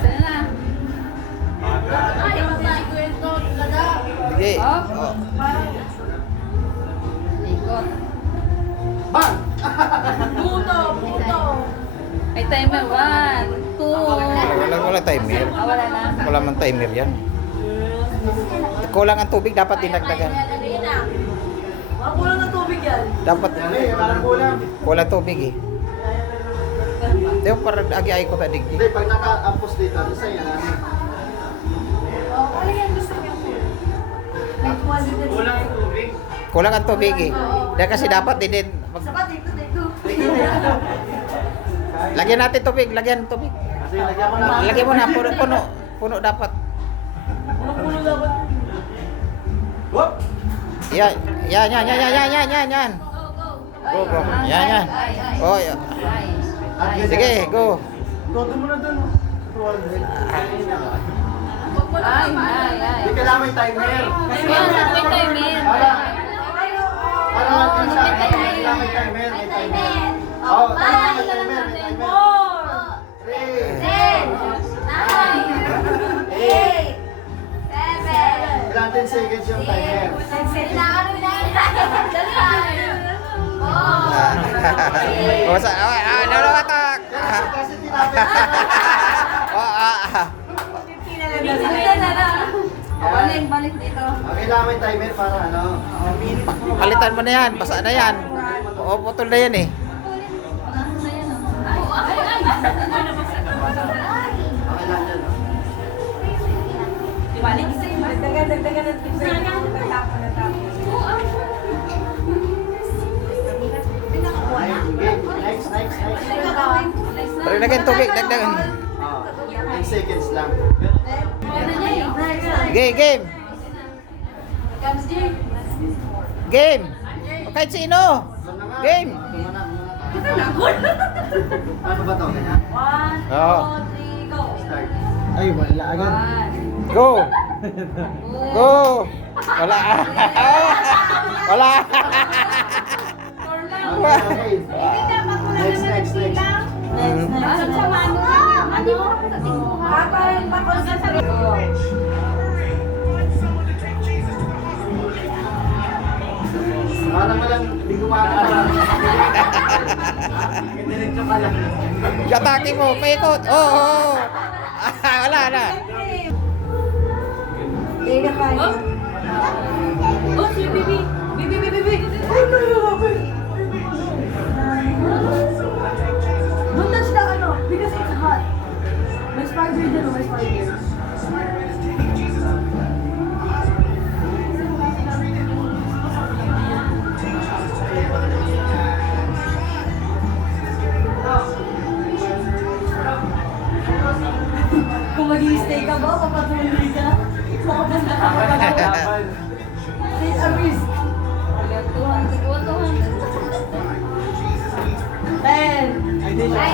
Saan na? Sige. Oh. Oh. Ikot. Bang! Puto. May timer. 1, 2. Wala timer. Wala na. Wala man timer yan. Kulang ang tubig, dapat dinagdagan. Kulang ng tubig yan. Dapat Parang kulang. kulang tubig eh. Di ba para agi-ay ko tadig. Hindi, pag naka-appos dito, isa yan. Ano yan gusto niyo po? May quality. Kulang ang tubig. Kulang ang tubig eh. Dahil kasi dapat din Sapat dito. lagyan natin tubig, lagyan tubig. Kasi lagyan mo na. Lagyan mo na puno. Puno dapat. Puno dapat. Whoop! Yan. Go. Yan. Oh, yeah. Sige, go. Todo mo na dun. 200. Ay. Hindi kailangan may timer. Yan, may timer. Para natin siya. Kailangan may timer. May timer. Oo, tama may timer. May timer. 3. Kailangan 10 seconds yung timer. Oh, sa atak. Kasi tinapin na. Balik dito. Kailangan may timer para ano. Palitan mo na yan, basa na yan. O, putol na yan eh. Okay lang yan. Dagdagan ng tips. Tapos na tapos. Next. Pero lagyan tubig, dagdagan. 10 seconds lang. Game. Game. O kahit sino. Game. Ano ba to? Ganyan? 1, 2, Oo. 3, go! Start. Ay, wala agad. 1, Go. Go. Wala. Wala. Okay. Next. Parang walang hindi gumagana. Diretso ka lang. Atake mo, paikot. Oo. Wala na. Oh, si Bibi! Bibi! Ay, nahihirapan! Don't touch the ano, because it's hot. May spider dyan, may spider. Kung mag-i-stay ka ba, papatuloy ka? Makapunta ka pa. Take a risk. 10. Hindi siya.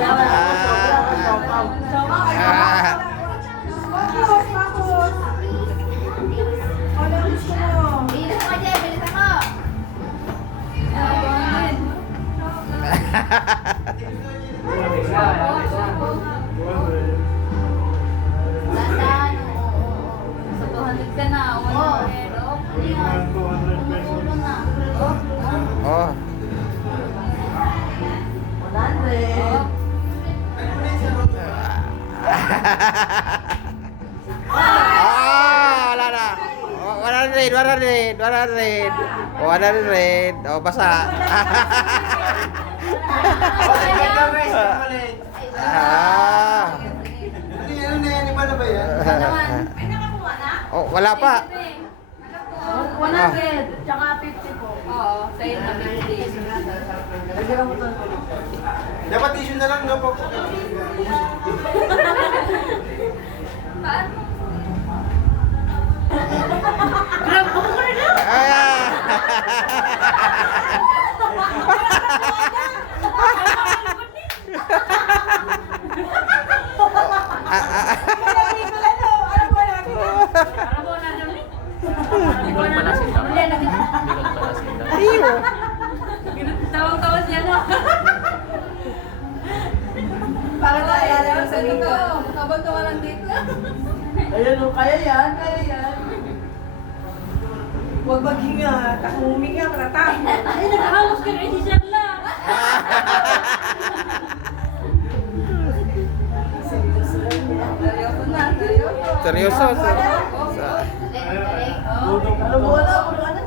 Tapos. Ano gusto mo? Sa 200 ka na. 100. Oh. 100. Wala na. 100. 100. Oh, basa. Ano na yan? Iba na ba yan? Oh, wala pa. 100. Tsaka 50 po. Oo, sa'yo na 50. Lagyan mo to. Dapat tissue na lang, no? Paano? Tawang-tawa siya, no? Para naalala ko sa dito. Abot ka walang dito. Ayan o, kaya yan, kaya yan. Huwag maghinga, kung huminga, matatang. Ay, nag-ahawas ka kay si Sherla. Seryoso na, seryoso. Seryoso. Ano mo wala, ano ano?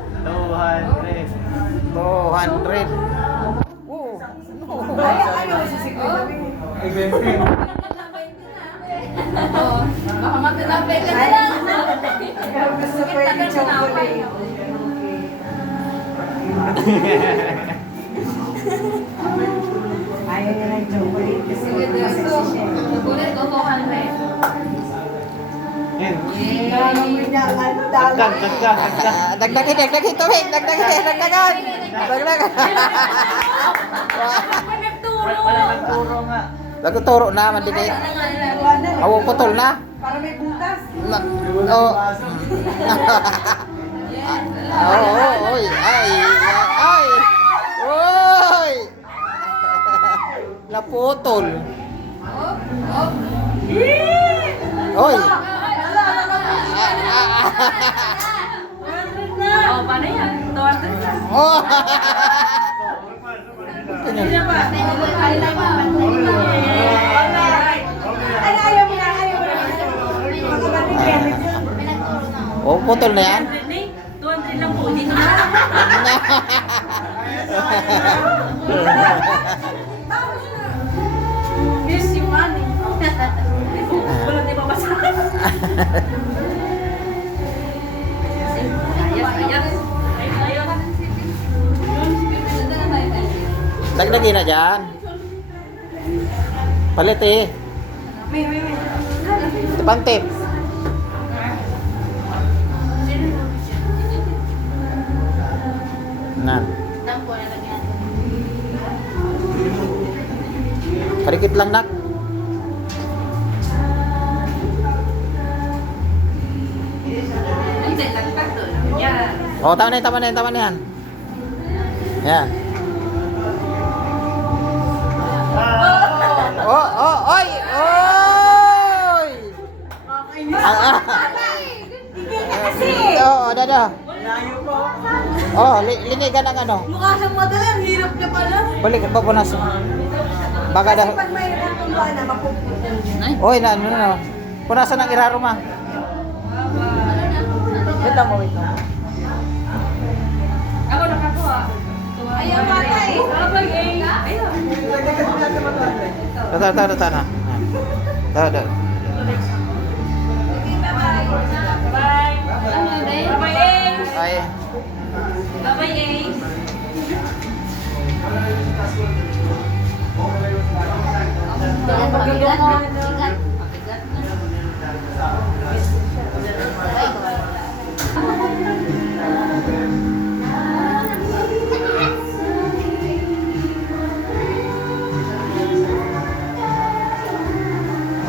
200. 200. Oo. Ayaw mo sisigil namin. Oo. Baka matinapay ka na lang. Pero gusto ko yung chocolate. Ayaw niya ng chocolate kasi Sige, seryoso. Sukulit ko 200. Yan. Ayaw mo niya, ano, dala. Dagdag. Dagdagin, tubig. Dagdagan. Ay, nagturo. Wala nagturo nga. Nagtuturo na, mandikit. Awo, putol na. Para may butas. Oo. Oy. Oy. Naputol. Oy. Oh, paano yan? 200 na. Oh. Hindi na ba? Ay, ayaw mo na, ayaw mo na. Magkakating credit yun. Oh, putol na yan. 200 lang po. Dito na. Yes, yung money. Wala tayo papasakan. Ayos. Dagdagin na dyan. Palit eh. May. Pantip. Nan. Karikit lang nak. Oh, tama na yan. Yan. Oy! Dada. Layo po. Oh, linigan ng ano. Mukha siyang madali, ang hirap niya pala. Balik, papunas. Baka dah. Pag may natuluan na, mapupunta. Oy, na. Punasan ng iraro ma. Wait lang. Ako nakakuha. Ayaw patay. Abay, ayun. Tata na. Tada. Bye. Bye, Ace. Ay. Bye, Ace.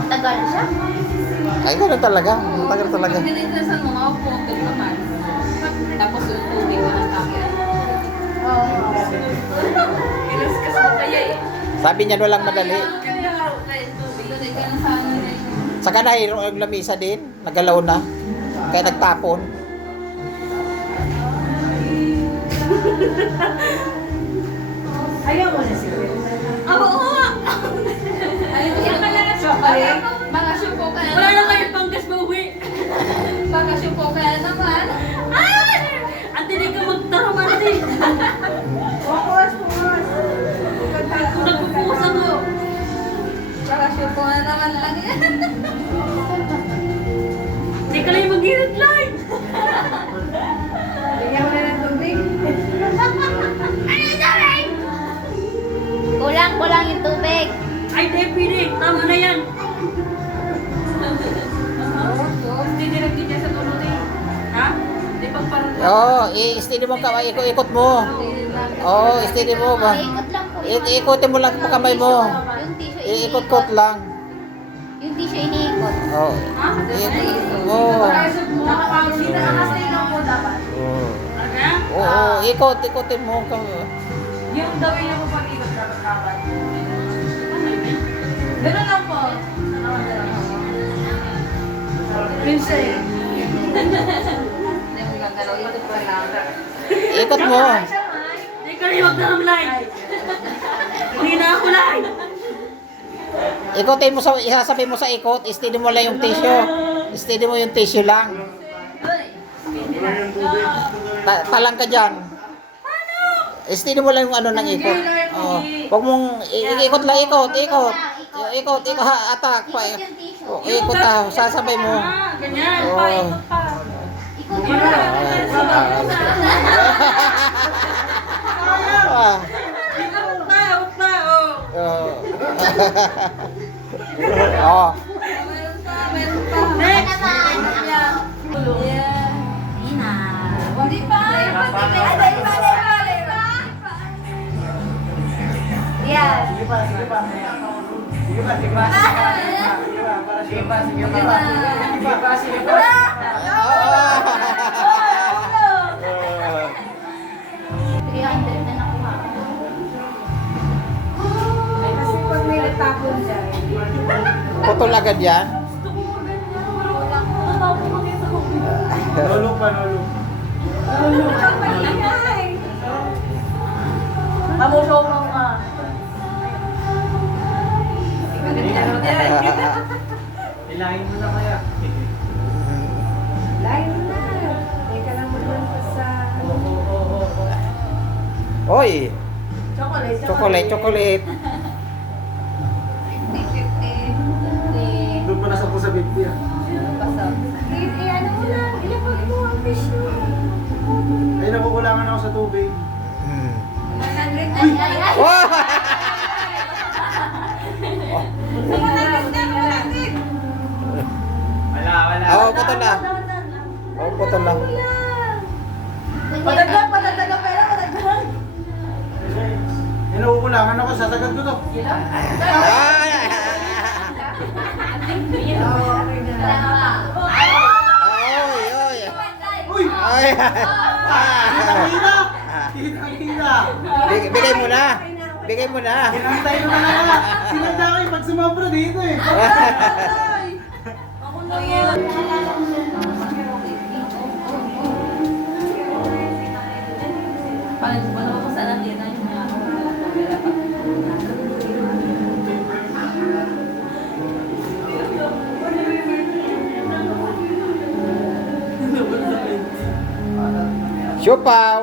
Tagal siya. Ay, ganun talaga. Tagal talaga. Pag diniglasan mo, makapunod naman. Tapos yung tubig mo ng kakit. Ilaskas mo kaya eh. Sabi niya walang madali. Kaya tubig. Doon ka na sa ano na yun. Saka nahiro ang lamisa din. Nagalaw na. Kaya nagtapon. Ayaw mo na siguro. Oo nga! Ayun Yan pala na chocolate. Mga syupo ka na Wala na naman. kayo panggas mauwi. Mga syupo ka na naman. Ate, di ka magtaraman din. Pumas. Nagpupusa mo. Mga syupo na naman lang yan. Di ka lang mag-init lang. Bigyan mo na ng tubig. Kulang yung tubig. Ay, Deputy, tama na yan. Hindi direct niya sa tulog eh. Ha? Di pag parang... Oo, i-steady mo kamay. Ikot mo. Oo, steady mo ba? Ikot lang po. Ikutin mo lang pa kamay mo. Yung tissue Iikot-kot lang. Yung tissue iniikot. Oo. Ha? Oo. Nakakastay lang po dapat. Aga? Oo, ikutin mo. Yung daw yung pag-ikot dapat dapat. Ganun lang po. Princess. Hindi mo gagalaw. Ikot pa lang. Ikot mo. Ikaw yung wag na ng light. Hindi na ako light. Ikotin mo sa, isasabi mo sa ikot, steady mo lang yung tissue. Steady mo yung tissue lang. Talang ka dyan. Steady mo lang yung ano ng ikot. Oh. Huwag mong, ikot lang, ikot. Ikot, ha, atak pa. Oh, ikot ha, sasabay mo. Ah, ganyan. Oh. Pa, ikot pa. Ah. Ikot pa, oh. Oh. Oh. Meron pa, meron pa. Next. Hindi pa. Yes. Sige pa, sige pa. Sige pa, sige pa. Sige pa, sige pa. Sige pa, sige pa. Kasi pag may natapon dyan. Putol agad yan. Lulok pa, lulok. Mamusopang ka. Ilahin mo na kaya. Lain mo na. Teka lang mo naman pa sa... Oy, Chocolate. chocolate. 50-50. Doon pa nasa po sa 50 ah. Pasok. Ano mo lang. Ilapag mo ang tissue. Ay, nakukulangan ako sa tubig. Hmm. 100. Wow! Wala. Oh, putol na. Oh, putol na. Padagdag ang pera, padagdag. Eh, nakukulangan ako, sasagad ko to. Ay! Oy, oy. Uy! Ay! Kitang-kita! Kitang-kita! Bigay mo na. Bigay mo na. Kinantay ko na nga. Sinadya ko pag sumabra dito eh. Paano ko sana din na yung mga pera pa. Siupaw.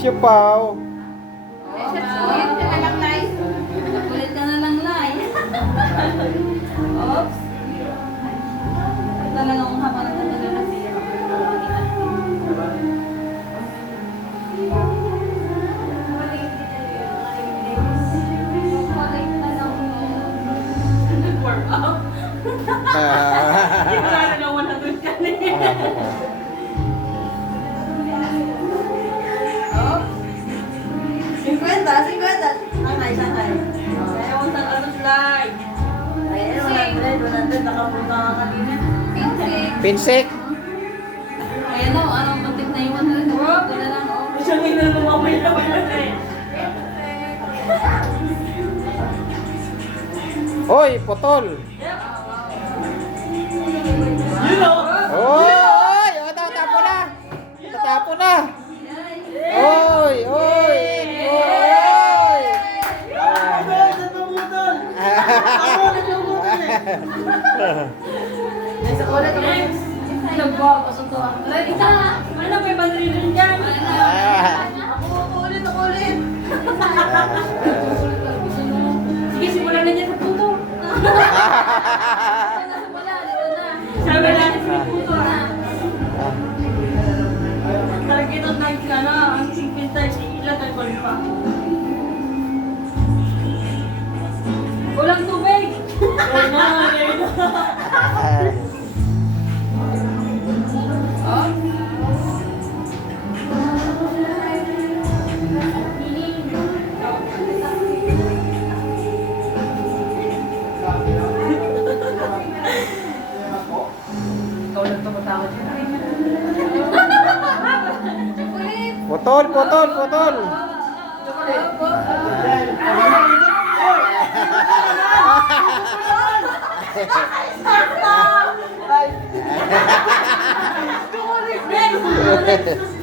Siupaw. Kulit ka na lang, Lai. Kulit ka na lang, Lai. Oops. Talagang haba na talaga kasi. Warm up. Hindi ko sana na 100 ka na eh. Oh. 50. Sanay. Ayaw ang tatanong slide. Ay, 100. Nakapunta ka kanina. Pinsik. Ayan o, anong muntik na yung 100. Ito na lang, oh. Siya ngayon na lumamay na eh. Oy, putol. You know. Oy, oh, tatapo na. Tatapo na. Oy, oy. Oy. Putol! Putol! Ako, nagpuputol eh! Sa ulit ako. Next. Nagbog, pasok ko. Ay, isa. Ano may bandrilin dyan? Ako ulit. Sige, simulan na dyan sa puto. Wala, dito na. Sabi lang sa puto na. Target ang time ka na. Ang 50 ilan ay pa. Walang tubig. Oh, na. Oh. Ikaw lang tumatawad ka. Putol, putol, putol. Ay, Susunod